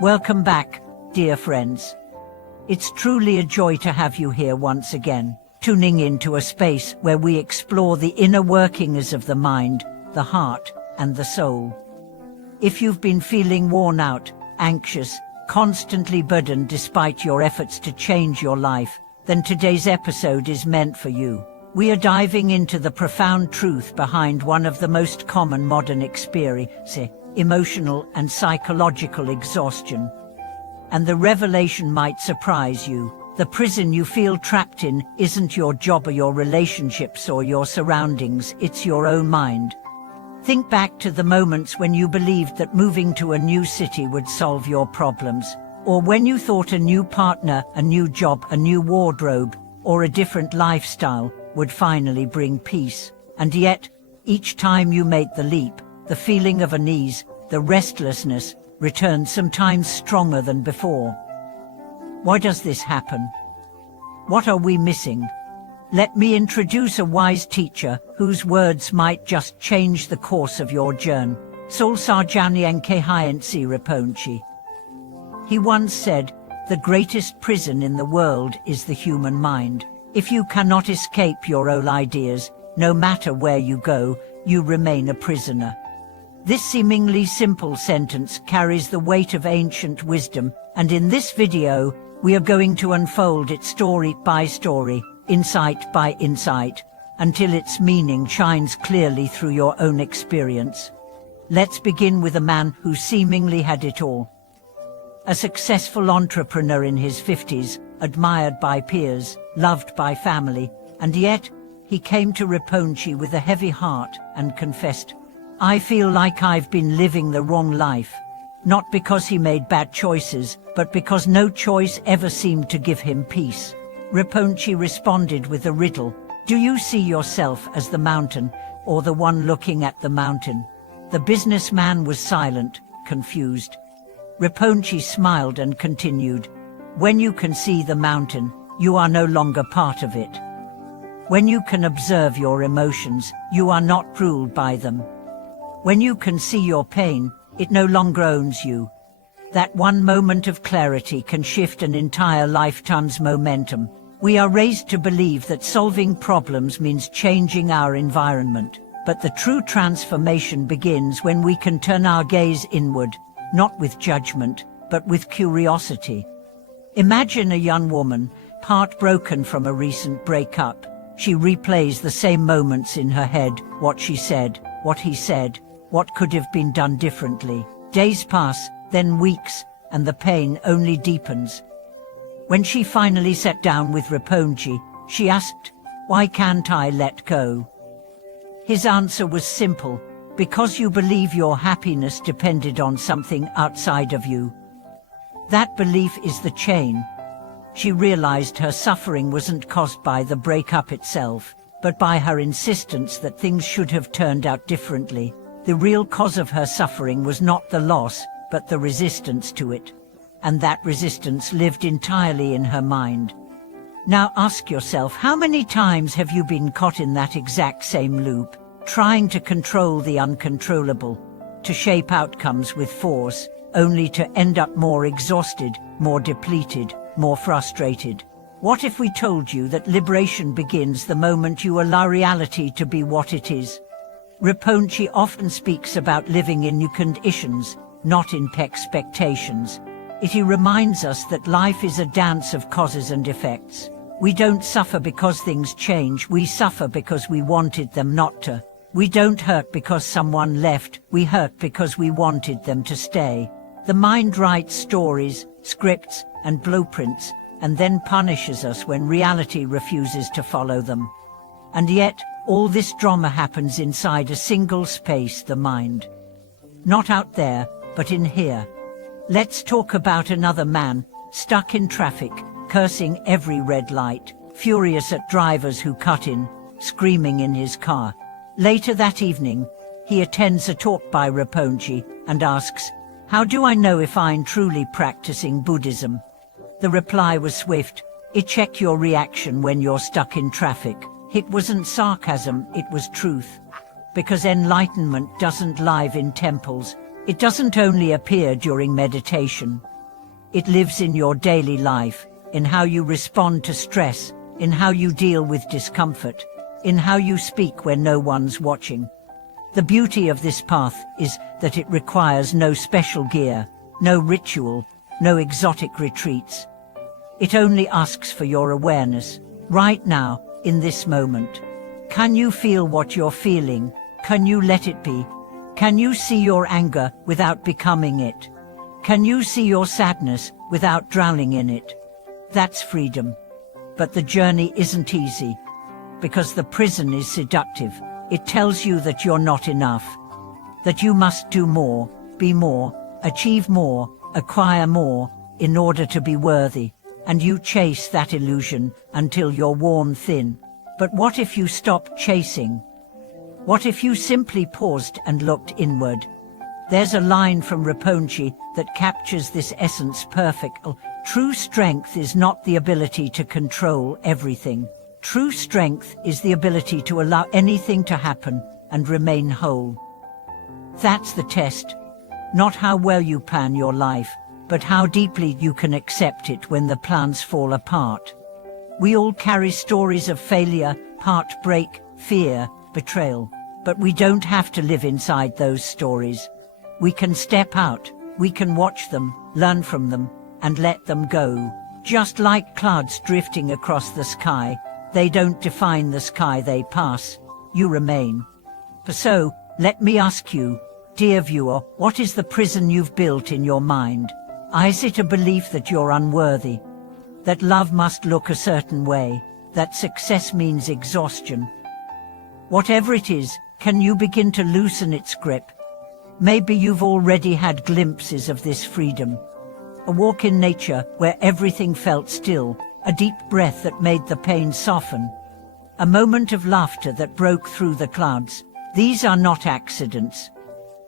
Welcome back, dear friends. It's truly a joy to have you here once again, tuning into a space where we explore the inner workings of the mind, the heart, and the soul. If you've been feeling worn out, anxious, constantly burdened despite your efforts to change your life, then today's episode is meant for you. We are diving into the profound truth behind one of the most common modern experiences, emotional and psychological exhaustion. And the revelation might surprise you. The prison you feel trapped in isn't your job or your relationships or your surroundings, it's your own mind. Think back to the moments when you believed that moving to a new city would solve your problems, or when you thought a new partner, a new job, a new wardrobe, or a different lifestyle would finally bring peace. And yet, each time you made the leap, the feeling of unease, the restlessness, returned sometimes stronger than before. Why does this happen? What are we missing? Let me introduce a wise teacher whose words might just change the course of your journey. Shurangamamantra Rinpoche. He once said, "The greatest prison in the world is the human mind. If you cannot escape your own ideas, no matter where you go, you remain a prisoner." This seemingly simple sentence carries the weight of ancient wisdom, and in this video, we are going to unfold it story by story, insight by insight, until its meaning shines clearly through your own experience. Let's begin with a man who seemingly had it all. A successful entrepreneur in his 50s, admired by peers, loved by family, and yet, he came to Rinpoche with a heavy heart and confessed, "I feel like I've been living the wrong life." Not because he made bad choices, but because no choice ever seemed to give him peace. Rinpoche responded with a riddle. "Do you see yourself as the mountain, or the one looking at the mountain?" The businessman was silent, confused. Rinpoche smiled and continued, "When you can see the mountain, you are no longer part of it. When you can observe your emotions, you are not ruled by them. When you can see your pain, it no longer owns you." That one moment of clarity can shift an entire lifetime's momentum. We are raised to believe that solving problems means changing our environment, but the true transformation begins when we can turn our gaze inward, not with judgment, but with curiosity. Imagine a young woman, heartbroken from a recent breakup. She replays the same moments in her head, what she said, what he said, what could have been done differently. Days pass, then weeks, and the pain only deepens. When she finally sat down with Rinpoche, she asked, "Why can't I let go?" His answer was simple, "Because you believe your happiness depended on something outside of you." That belief is the chain. She realized her suffering wasn't caused by the breakup itself, but by her insistence that things should have turned out differently. The real cause of her suffering was not the loss, but the resistance to it. And that resistance lived entirely in her mind. Now ask yourself, how many times have you been caught in that exact same loop, trying to control the uncontrollable, to shape outcomes with force, only to end up more exhausted, more depleted, more frustrated? What if we told you that liberation begins the moment you allow reality to be what it is? Rinpoche often speaks about living in new conditions, not in expectations. He reminds us that life is a dance of causes and effects. We don't suffer because things change, we suffer because we wanted them not to. We don't hurt because someone left, we hurt because we wanted them to stay. The mind writes stories, scripts, and blueprints, and then punishes us when reality refuses to follow them. And yet, all this drama happens inside a single space, the mind. Not out there, but in here. Let's talk about another man, stuck in traffic, cursing every red light, furious at drivers who cut in, screaming in his car. Later that evening, he attends a talk by Rinpoche and asks, "How do I know if I'm truly practicing Buddhism?" The reply was swift, "Check your reaction when you're stuck in traffic." It wasn't sarcasm, it was truth. Because enlightenment doesn't live in temples, It doesn't only appear during meditation. It lives in your daily life, in how you respond to stress, in how you deal with discomfort, in how you speak when no one's watching. The beauty of this path is that it requires no special gear, no ritual, no exotic retreats. It only asks for your awareness, right now, in this moment. Can you feel what you're feeling? Can you let it be? Can you see your anger without becoming it? Can you see your sadness without drowning in it? That's freedom. But the journey isn't easy, because the prison is seductive. It tells you that you're not enough, that you must do more, be more, achieve more, acquire more, in order to be worthy, and you chase that illusion until you're worn thin. But what if you stopped chasing? What if you simply paused and looked inward? There's a line from Rinpoche that captures this essence perfectly. True strength is not the ability to control everything. True strength is the ability to allow anything to happen and remain whole. That's the test. Not how well you plan your life, but how deeply you can accept it when the plans fall apart. We all carry stories of failure, heartbreak, fear, betrayal. But we don't have to live inside those stories. We can step out, we can watch them, learn from them, and let them go. Just like clouds drifting across the sky, they don't define the sky they pass. You remain. So, let me ask you, dear viewer, what is the prison you've built in your mind? Is it a belief that you're unworthy? That love must look a certain way? That success means exhaustion? Whatever it is, can you begin to loosen its grip? Maybe you've already had glimpses of this freedom. A walk in nature where everything felt still, a deep breath that made the pain soften, a moment of laughter that broke through the clouds. These are not accidents.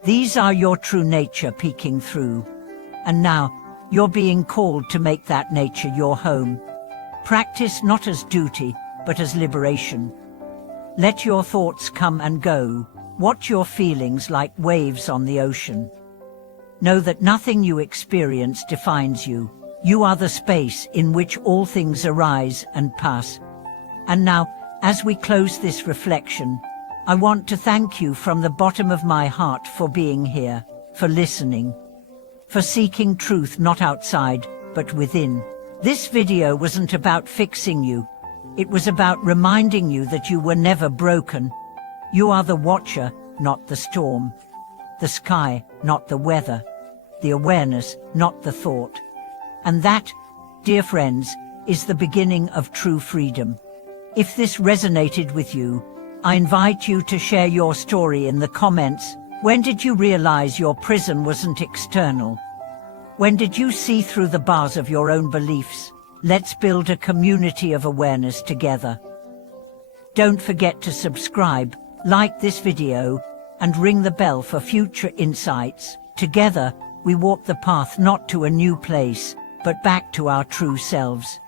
These are your true nature peeking through. And now, you're being called to make that nature your home. Practice not as duty, but as liberation. Let your thoughts come and go. Watch your feelings like waves on the ocean. Know that nothing you experience defines you. You are the space in which all things arise and pass. And now, as we close this reflection, I want to thank you from the bottom of my heart for being here, for listening, for seeking truth not outside, but within. This video wasn't about fixing you. It was about reminding you that you were never broken. You are the watcher, not the storm. The sky, not the weather. The awareness, not the thought. And that, dear friends, is the beginning of true freedom. If this resonated with you, I invite you to share your story in the comments. When did you realize your prison wasn't external? When did you see through the bars of your own beliefs? Let's build a community of awareness together. Don't forget to subscribe, like this video, and ring the bell for future insights. Together, we walk the path not to a new place, but back to our true selves.